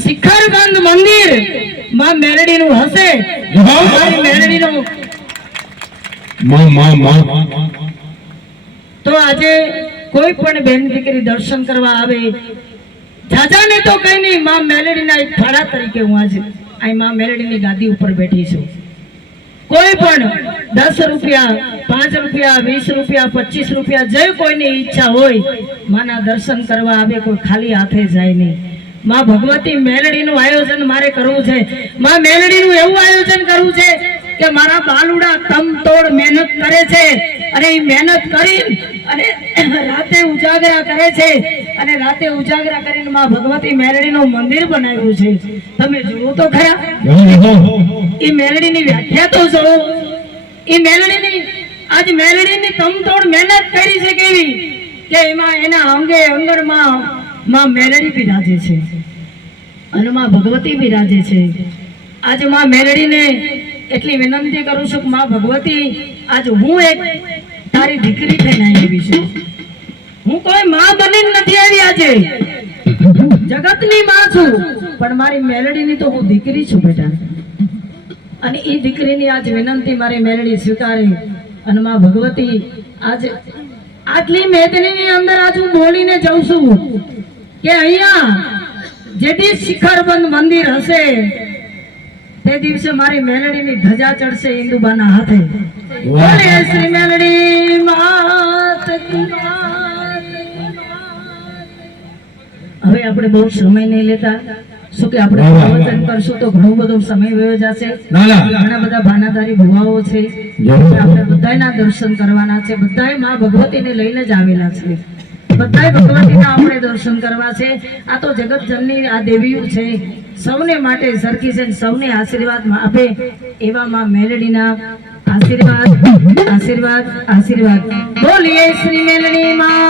શિખરબંધ મંદિર માં મેલડી નું હશે, મારી મેલડી નું તો આજે કોઈ પણ બેન દીકરી દર્શન કરવા આવે, જાજાને તો કઈ નહીં, માં મેલડીના એક ફાળા તરીકે હું આજે અહીં માં મેલડીની ગાદી ઉપર બેઠી છું. કોઈ પણ 10 રૂપિયા, 5 રૂપિયા, 20 રૂપિયા, 25 રૂપિયા, જે કોઈની ઈચ્છા હોય માના દર્શન કરવા આવે, કોઈ ખાલી હાથે જાય નહીં. માં ભગવતી મેલડીનું આયોજન મારે કરવું છે. માં મેલડીનું એવું આયોજન કરવું છે કે મારા બાલુડા તમતોડ મહેનત કરે છે, અને એ મહેનત કરી અને રાતે ઉજાગરા કરે છે, અને રાતે ઉજાગરા કરીને માં ભગવતી મેલડીનું મંદિર બનાવ્યું છે. તમે જુઓ તો ખરા, એ મેલડીની વ્યાખ્યા તો જુઓ. એ મેલડીની આજ મેલડીની તમતોડ મહેનત કરી છે કેવી કે એમાં એના અંગે અંગરમાં માં મેલડી બિરાજે છે અને માં ભગવતી બિરાજે છે. આજે માં મેલડીને એટલી વિનંતી કરું છું કે માં ભગવતી, આજ હું એક તારી દીકરી થઈને આવી છું. હું કોઈ માં બનીને નથી આવી, આજે જગતની માં છું, પણ મારી મેલડીની તો હું દીકરી છું બેટા. અને એ દીકરીની આજ વિનંતી મારી મેલડી સ્વીકારે. અને માં ભગવતી આજ આટલી મેદનીની અંદર આજ હું બોલીને જાઉં છું કે અહીંયા જેથી શિખરબંધ મંદિર હશે તે દિવસે મારી મેલડીની ધજા ચડશે ઇન્દુબાના હાથે. બોલે શ્રી મેલડી માત કી માત. હવે આપણે બહુ સમય નહીં લેતા, શું કે આપણે પ્રવચન કરશું તો ઘણો બધો સમય વયો જશે. ઘણા બધા ભાનાધારી ભુવાઓ છે, આપણે બધાના દર્શન કરવાના છે. બધાય માં ભગવતીને લઈને જ આવેલા છે, બધાય ભગવતીના આપણે દર્શન કરવા છે. આ તો જગત જનની આ દેવીઓ છે, સૌને માટે સરખી છે, સૌને આશીર્વાદ આપે એવા માં મેલડીના આશીર્વાદ આશીર્વાદ આશીર્વાદ. બોલીએ શ્રી મેલડી માં.